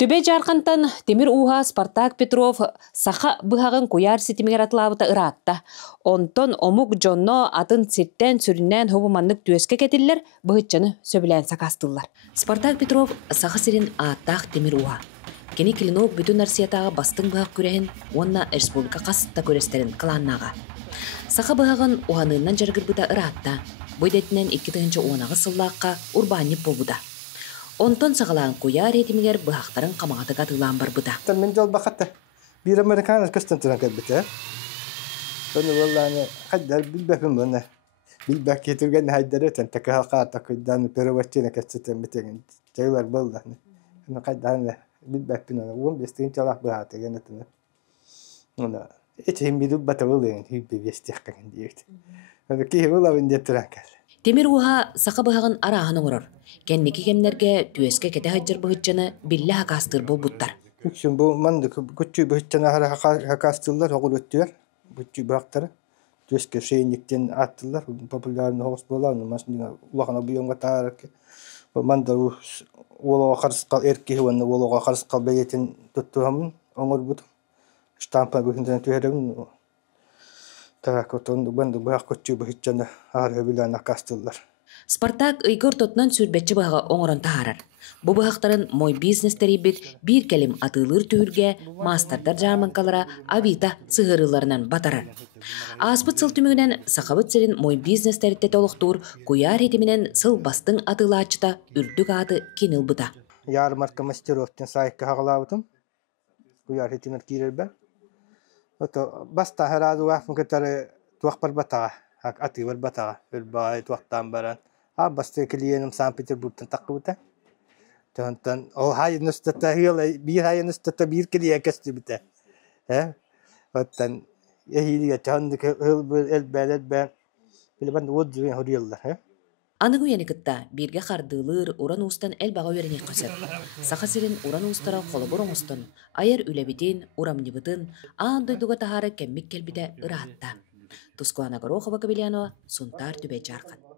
Төбе жарқантан Темир Уха Спартак Петров саха быхагын куяр ситимигер атлабыта ыраатта. Онтон омук жонно атын сирттен сүріннен хобуманнык түйеске кетиллер быхытчаны сөбілен сакастылар. Спартак Петров саха сирин ааттақ Темир Уха. Кені Клинок бүтін арсиятаға бастың бұғақ көреген, онна республика қасытта көрестерін қыланнаға. Саха бұғағын уғанынан жарғырбыта ыраатта. Бойдетінен 2-тігінші оңағы сыллаққа урбаннип болбуда. Онтон сағалаған куяр етімігер бұғақтарын қамағаты қатылан бар бұда. Мен жол бақатта. Bir Amerikanız köstentüren kelbite. Onu vallahi haydar bilbefim bana. Bilbek getirgen haydar eten takaha qatak dan perovatçine kestem biten. Çaylar vallahi. Onu haydar bilbefim ona. Won bestin çalak bahat genetine. Ona hiç hem bir batavulun hip bir vestikkan diyet. Onu ki vallahi indetren kel. Темир Уха сақа бұғағын арағының ұрыр. Кеннекі кемнерге түйеске кете хаджар бұғытчаны білі хақастыр бұл бұттар. Күкшін бұл манды күтчі бұғытчаны хақастылар, оғыл өттілер. Күтчі бұғақтары. Түйеске шейініктен аттылар. Популярны хоғыс болар. Улағына бұйонға тағарық. Манды олуға қарысқал әрке ғуанны олуға қарысқал бәйетін тұттуғамын. Оңыр бұд. Штампа бұғынданы түйерігін. Спартак ыйгыр тотнан сүрбетчі бұға оңырын тағарар. Бұ бұғақтарын мой бизнестері бит бір кәлім атылыр түйірге, мастардар жарманкалара авита сығырыларынан батарар. Аспыт сыл түмігінен сақабыт сірін мой бизнестерді толықтуыр, куяр етімінен сыл бастың атылы ачыта үрдік аты кеніл бұда. Ярмарка мастеровтен сайыққа хағылауытым. Куяр етімер кейрер бәр. Баста herhalde vakfın kadar tuğakbar batağa, atı var batağa, bir bay tuğaktan baran. Ha basta kliyenim San Petersburg'tan takıbıta. Tantan o hayır nüstata hiyla bir hayır nüstata bir kliye kesti bite. He? Vatan ehiliye çandık hıl el belet ben. Bile ben odcuğun huriyallar. He? Anıgı yenikıtta birge qardılır uran ustan el bağa verene qasır. Saqa sirin uran ustara qolobor oңостон, ayar ülebitин, uramnibitин, aan doyduga tahara kemmik kelbite ırahatta. Tuskuana Gorokova Kabilianova, Suntar Tübe Jarqan.